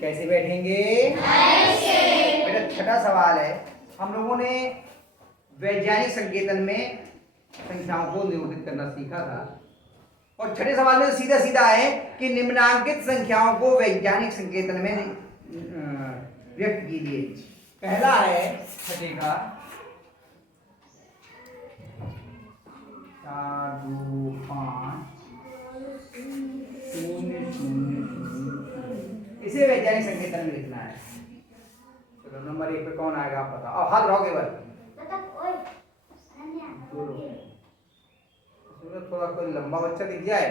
कैसे बैठेंगे? बेटा छठा सवाल है। हम लोगों ने वैज्ञानिक संकेतन में संख्याओं को निरूपित करना सीखा था और छठे सवाल में सीधा सीधा है कि निम्नांकित संख्याओं को वैज्ञानिक संकेतन में व्यक्त कीजिए। पहला है छठे का 4 2 5 0 0 0। इसे वैज्ञानिक संकेतन में लिखना है। चलो नंबर 1 पे कौन आएगा आप बताओ। अब हाथ रहो केवल थोड़ा कोई लंबा बच्चा दिख जाए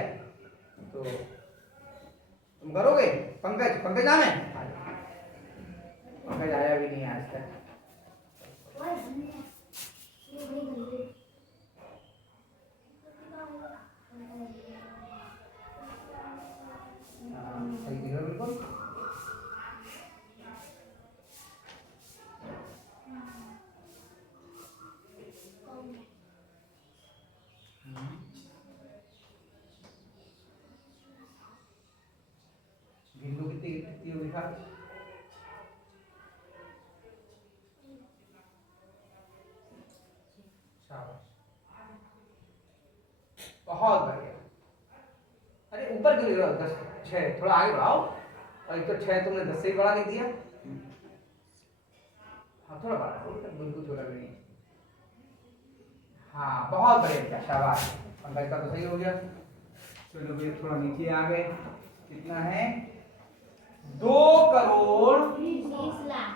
तो तुम करोगे। पंकज, पंकज नाम है। पंकज आया भी नहीं आज तक। बिल्कुल गिल्लू कितनी होगी खा बहुत बढ़िया। अरे ऊपर क्यों लिख रहे हो? 10 6 थोड़ा आगे बढ़ाओ। और एक तो 6 तुमने 10 से ही बड़ा लिख दिया। हाँ थोड़ा बड़ा बिल्कुल छोटा भी नहीं। हाँ बहुत बढ़िया शाबाश। पंकज का तो सही हो गया। चलो भैया थोड़ा नीचे आ गए। कितना है? 2 करोड़ 20 लाख।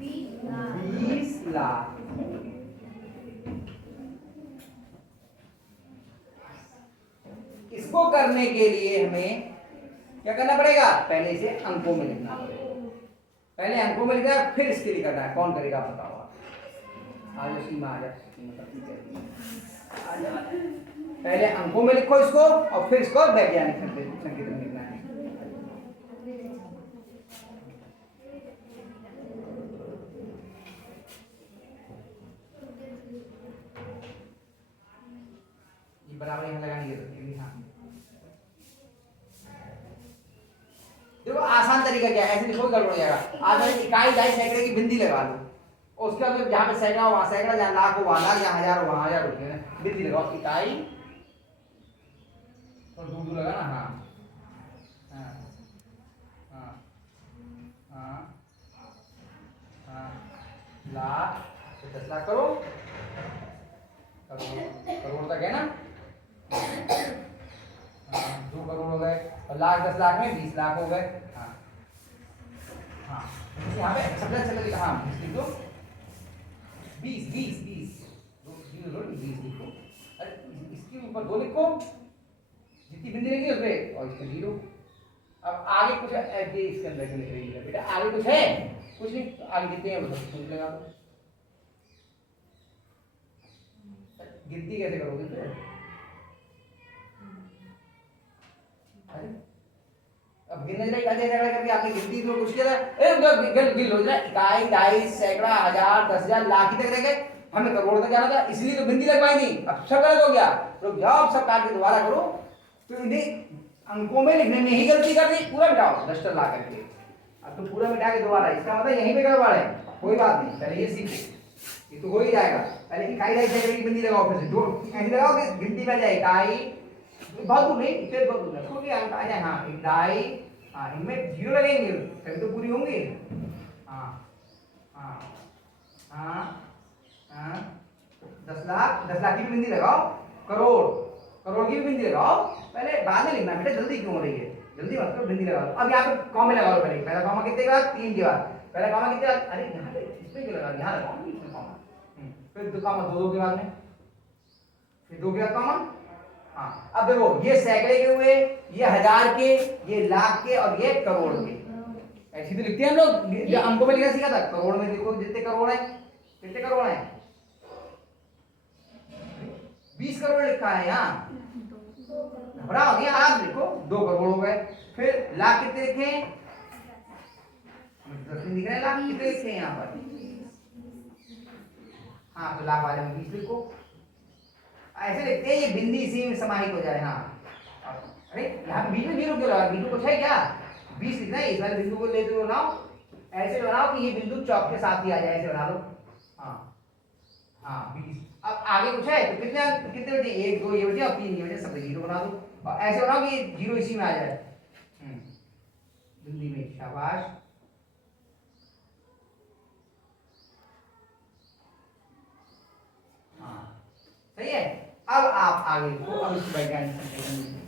20 लाख। इसको करने के लिए हमें क्या करना पड़ेगा? पहले इसे अंकों में लिखना पड़ेगा। पहले अंकों में लिखना है, फिर इसके लिए करना है। कौन करेगा बताओ आप? आज सीमा आ जाए। पहले अंकों में लिखो इसको और फिर इसको वैज्ञानिक संकेत में लिखना है। ये बराबर यहाँ लगानी है। हाँ देखो आसान तरीका क्या है, ऐसे लिखो गड़बड़ हो जाएगा। आप इकाई दाई सैकड़े की बिंदी लगा लो। उसके बाद जहाँ पे सैकड़ा हो वहाँ सैकड़ा, जहाँ लाख हो वहाँ लाख, जहाँ हजार हो वहाँ हजार होते हैं। बिंदी लगाओ इकाई और दूर लगा ना। हाँ हाँ हाँ हाँ हाँ लाख 10 लाख करो। करोड़ तक है ना। 2 करोड़ हो गए और लाख 10 लाख में 20 लाख हो गए। हाँ हाँ यहाँ पे छपड़ा लिखा। हाँ 20 लिख दो। 20 20 20 20 लिखो। अरे इसके ऊपर 2 लिखो जितनी बिंदी रहेगी उसमें और इसमें 0। अब आगे कुछ ऐसे इसके अंदर क्यों लिख रही है बेटा? आगे कुछ है? कुछ नहीं। आगे जितने हैं वो सब कुछ लगा दो। गिनती कैसे करोगे फिर? अब गिनने जाए आधे झगड़ा करके आपने गिनती तो कुछ किया। ए गिन लो जरा। इकाई दाई सैकड़ा हजार 10,000 लाख ही तक रह गए। हमें करोड़ तक जाना था इसलिए तो बिंदी लगवाई नहीं। अब सब गलत हो गया। रुक जाओ सब काट के दोबारा करो। तो इन्हें अंकों में लिखने में ही गलती कर दी। पूरा मिटाओ डस्टर ला करके। अब तो पूरा मिटा के दोबारा, इसका मतलब यहीं पे गड़बड़ है। कोई बात नहीं, पहले ये सीखो, ये तो हो ही जाएगा। पहले इकाई दाई सैकड़े की बिंदी लगाओ, फिर से दो ऐसे लगाओ कि गिनती में जाए। इकाई बहुत दूर नहीं, इतने बहुत दूर रखो कि अंक आ जाए। हाँ इकाई, हाँ इनमें 0 लगेंगे तभी तो पूरी होंगी। हाँ हाँ हाँ हाँ 10 लाख, 10 लाख की भी बिंदी लगाओ। करोड़, करोड़ की भी बिंदी लगाओ। पहले बाद में लिखना बेटा, जल्दी क्यों हो रही है? जल्दी मत करो, बिंदी लगा दो। अब यहाँ पे कॉमा लगा लो। पहले पहला कॉमा कितने के बाद? 3 के बाद। पहला कॉमा कितने बाद? अरे यहाँ पे इसमें क्यों लगा? यहाँ लगाओ इसमें कॉमा। फिर 2 कॉमा 2 के बाद में, फिर 2 के बाद कॉमा। हाँ अब देखो ये सैकड़े के हुए, ये हजार के, ये लाख के और ये करोड़ के। ऐसे तो लिखते हैं हम लोग। अंकों में लिखना सीखा था। करोड़ में देखो जितने करोड़ है, कितने करोड़ है? 20 करोड़ लिखा है यहाँ। घबराओ नहीं, आराम लिखो। 2 करोड़ हो गए। फिर लाख कितने लिखे? 10 दिख रहे हैं। लाख कितने लिखे यहाँ पर? हाँ तो लाख वाले में 20 लिखो। ऐसे लिखते हैं ये बिंदी इसी में समाहित हो जाए। हाँ अरे यहाँ पे बीच में जीरो क्यों लगा? बिंदु कुछ है क्या? 20 लिखना है, इस वाले बिंदु को लेते हो बनाओ, ऐसे बनाओ कि ये बिंदु चौक के साथ ही आ जाए, ऐसे बना लो। हाँ हाँ 20। अब आगे कुछ है तो कितने बचे? 1 2 ये बचे और 3 ये बचे, सब जीरो बना दो और ऐसे बनाओ कि जीरो इसी में आ जाए। बिंदी में, शाबाश। हाँ सही है। अब आप आगे को अब इस वैज्ञानिक संकेतन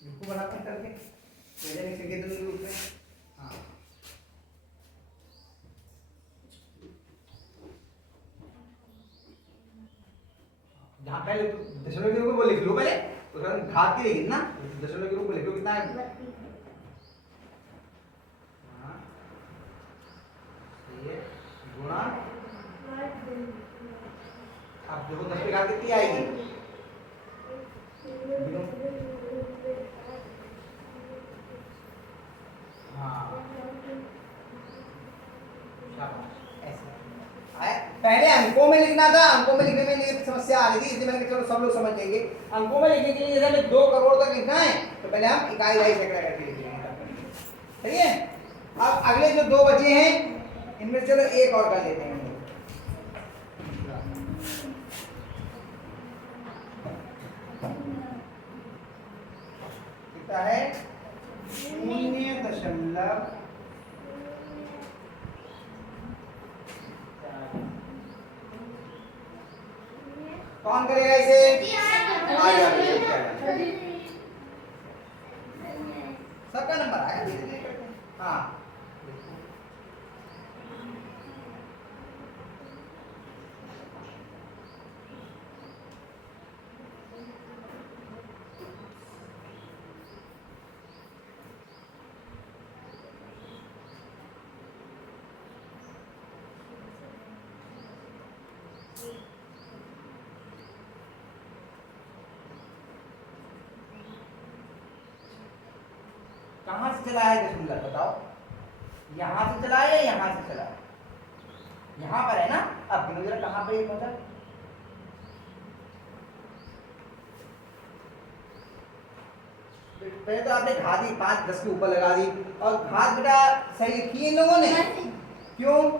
इसको बनाते हैं करके वैज्ञानिक संकेतन के रूप में। हाँ जहाँ पहले तो दशमलव के रूप में वो लिख लो, पहले उसके बाद घात के लिए ना दशमलव के रूप में लिखो कितना है। हाँ सही है, गुणा। अब देखो 10 पे घात कितनी आएगी? हाँ पहले अंकों में लिखना था, अंकों में लिखने में ये समस्या आ रही थी, इसलिए मैंने कहा चलो सब लोग समझ लेंगे। अंकों में लिखने के लिए जैसे हमें 2 करोड़ तक लिखना है तो पहले हम इकाई दहाई सैकड़ा करके लिख लेंगे, सही है। अब अगले जो 2 बचे हैं इनमें चलो एक और कर लेते हैं। कितना है? 0.4। कौन करेगा इसे? सबका नंबर आएगा धीरे धीरे करके। हाँ कहाँ से चला है दशमलव बताओ? यहाँ से चला है या यहाँ से चला है? यहाँ पर है ना। अब गिनो जरा कहाँ पर ये पहुंचा? पहले तो आपने घात ही 5 10 के ऊपर लगा दी और घात बेटा सही लिखी है इन लोगों ने, क्यों?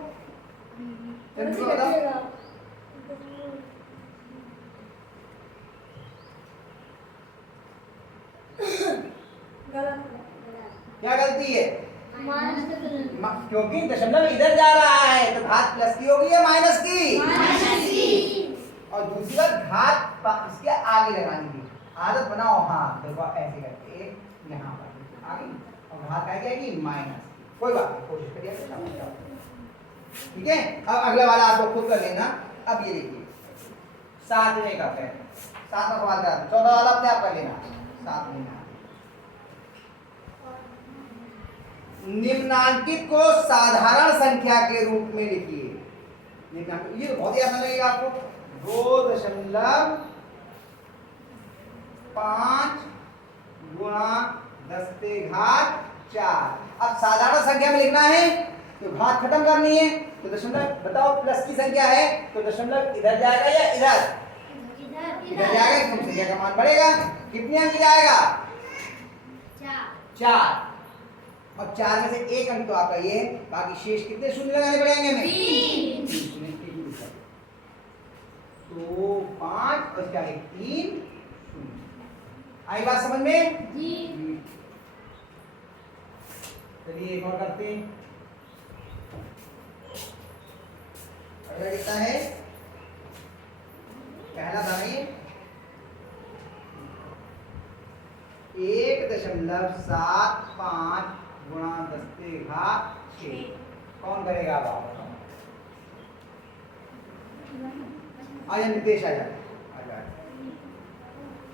क्या गलती है? क्योंकि दशमलव इधर जा रहा है तो घात प्लस की होगी या माइनस की? और दूसरी बात घात इसके आगे लगानी थी। आदत बनाओ, हाँ देखो ऐसे करके यहाँ पर आ गई और घात आ जाएगी माइनस। कोई बात नहीं, कोशिश करिए, ठीक है। अब अगला वाला आप लोग खुद कर लेना। अब ये देखिए 7 में का है, 7वां सवाल का 14 वाला अपने आप कर लेना। 7 में निम्नांकित को साधारण संख्या के रूप में लिखिए। ये तो बहुत ही आसान लगेगा आपको। 2.5 गुणा 10 के घात 4। अब साधारण संख्या में लिखना है तो घात खत्म करनी है, तो दशमलव बताओ प्लस की संख्या है तो दशमलव इधर जाएगा या इधर? इधर जाएगा, तो संख्या का मान बढ़ेगा। कितने अंक जाएगा? 4। और 4 में से एक अंक तो आपका ये, बाकी शेष कितने शून्य लगाने पड़ेंगे हमें? 3। तो 5 और इसका 3 आई बात समझ में? जी। चलिए एक और करते हैं। अगला कितना है? पहला था ये 1.75 गुणा 10 के घात 6। कौन करेगा? अब आप आ जाए, निर्देश आ जाए।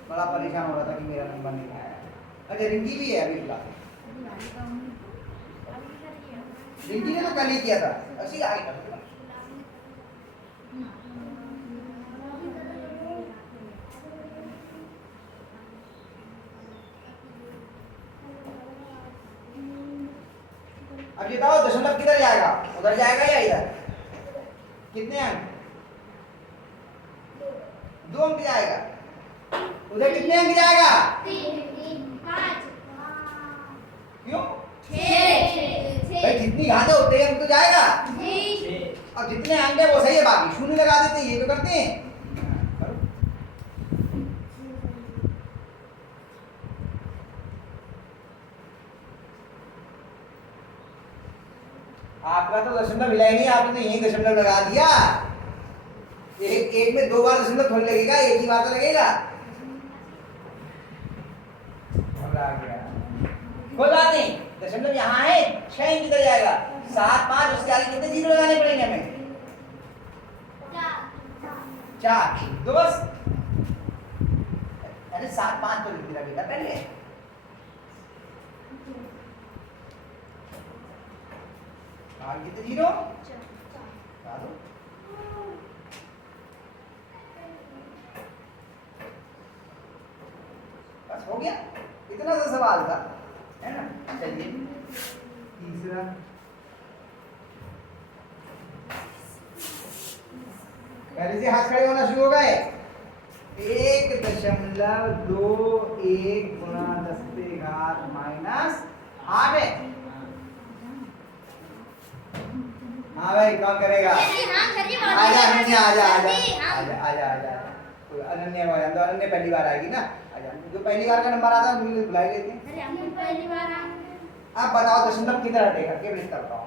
बड़ा परेशान हो रहा था कि मेरा नंबर नहीं आया। अच्छा रिंकी भी है अभी फिलहाल? रिंकी ने तो कल ही किया था, ऐसी आगे कर। अब ये बताओ दशमलव किधर जाएगा? उधर जाएगा या इधर? कितने अंक? 2 अंक जाएगा। उधर कितने अंक जाएगा? 5 क्यों? 6 भाई जितनी घातें उतने अंक तो जाएगा। और जितने अंक है वो सही है, बाकी शून्य लगा देते हैं, ये तो करते हैं। करो। आपका तो दशमलव मिला ही नहीं, आपने यही दशमलव लगा दिया। एक में 2 बार दशमलव थोड़ी लगेगा, एक ही बार तो लगेगा। कोई बात नहीं, दशमलव यहाँ है, 6 इंच इधर जाएगा, 7 5 उसके आगे कितने जीरो लगाने पड़ेंगे हमें? 4 तो बस। अरे 7 5 तो लिख दिया बेटा पहले। आगे कितने जीरो? 4 बस हो गया, इतना सा सवाल था, है ना। चलिए तीसरा, पहले से हाथ खड़े होना शुरू हो गए। 1.21 गुणा 10⁻⁻8 है। हाँ भाई कौन करेगा? आजा अनन्या, आजा आजा आजा आजा आजा। अनन्या को तो अनन्या पहली बार आएगी ना, आजा। जो पहली बार का नंबर आता है उन्हें बुला लेते हैं। अब बताओ दशमलव किधर हटेगा, क्या लिखता बताओ।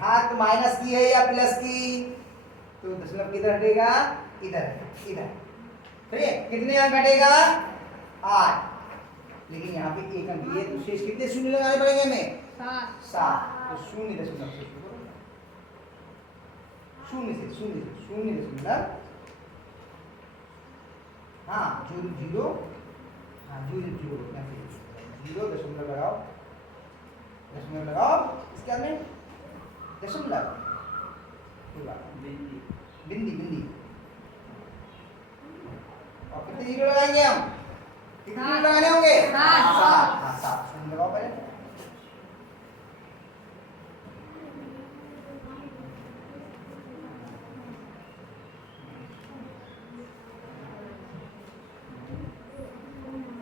हाथ माइनस की है या प्लस की? तो दशमलव किधर हटेगा? इधर इधर। ठीक है, कितने अंक हटेगा? 8। लेकिन यहाँ पे एक अंक ये, तो शेष कितने शून्य लगाने पड़ेंगे हमें? 7। तो 0.7 से शुरू करो। 0 से 0.0 हाँ 0 हाँ 0 दशमलव लगाओ, दशमलव लगाओ, इसके बाद में दशमलव बिंदी बिंदी। और कितने जीरो लगाएंगे हम? कितने जीरो लगाने होंगे? 7। हाँ 7 शून्य लगाओ पहले।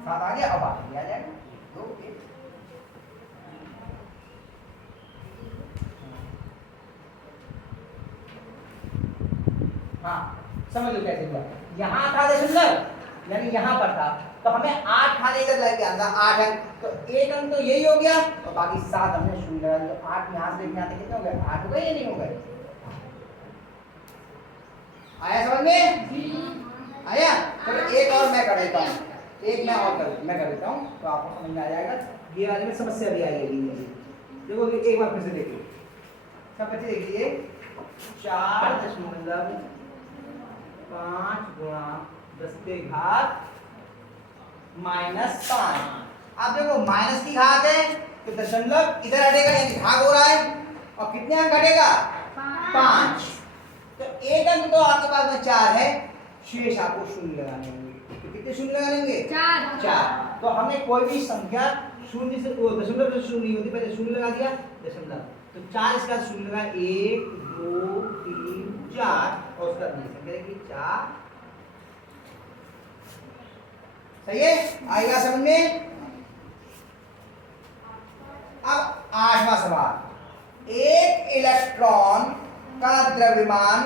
सात आ गया, अब आगे आ जाएगा 2 1। हाँ समझ लो कैसे हुआ। यहाँ था दशमलव, यानी यहाँ पर था, तो हमें 8 खाने इधर लेके आना, 8 अंक, तो एक अंक तो यही हो गया, और बाकी 7 हमने शून्य लगा दिया। 8 यहाँ से लेके आते कितने हो गए? 8 हो गए या नहीं हो गए? आया समझ में? आया? चलो एक और मैं कर देता हूँ, मैं कर देता हूँ, तो आपको समझ में आ जाएगा। ये वाले में समस्या भी आएगी। देखो एक बार फिर से देखिए, सब बच्चे देखिए। 4.5 गुणा 10⁻⁻5। आप देखो माइनस की घात है, तो दशमलव इधर हटेगा, यानी भाग हो रहा है, और कितने अंक घटेगा? 5। तो एक अंक तो आपके पास में 4 है, शेष आपको शून्य लगाने होंगे। तो कितने शून्य लगाने होंगे? 4। तो हमने कोई भी संख्या शून्य से दशमलव से शुरू नहीं होती, पहले शून्य लगा दिया दशमलव, तो 4 इसका शून्य लगा, 1 2 3 4, और उसका नहीं संख्या देखिए 4। सही है, आएगा समझ में? अब 8वां सवाल, एक इलेक्ट्रॉन का द्रव्यमान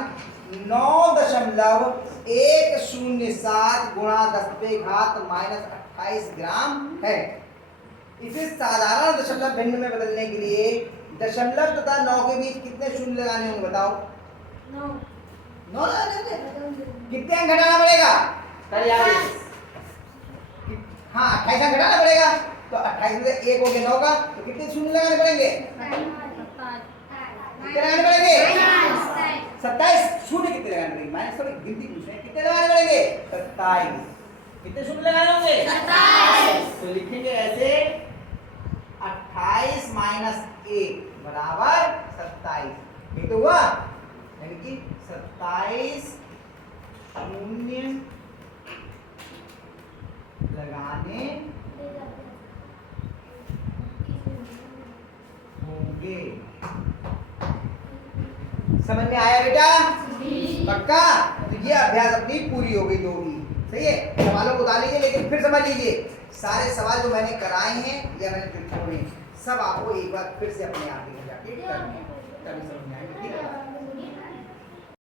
9.107 गुणा 10⁻⁻28 ग्राम है। इसे साधारण दशमलव भिन्न में बदलने के लिए दशमलव तथा 9 के बीच कितने शून्य लगाने होंगे? बताओ। 9 लगाने होंगे। कितने अंक घटाना पड़ेगा? हाँ 28 अंक घटाना पड़ेगा, तो 28 में से 1 हो गया 9 का, तो कितने शून्य लगाने पड़ेंगे? कितने लगाने पड़ेंगे? 27। शून्य कितने लगाने पड़ेंगे? माइनस थोड़ी गिनती पूछ रहे हैं, कितने लगाने पड़ेंगे? 27। कितने शून्य लगाने होंगे? 27। तो लिखेंगे ऐसे, 28 माइनस 1 बराबर 27। ये तो हुआ, यानी कि 27 शून्य लगाने होंगे। समझ में आया बेटा? पक्का? तो ये अभ्यास अपनी पूरी हो गई, 2 भी। सही है, सवालों को उतार लीजिए, लेकिन फिर समझ लीजिए सारे सवाल जो मैंने कराए हैं या मैंने जो छोड़े सब आपको एक बार फिर से अपने आप ही जाके करने हैं, तभी समझ में आएंगे। ठीक है।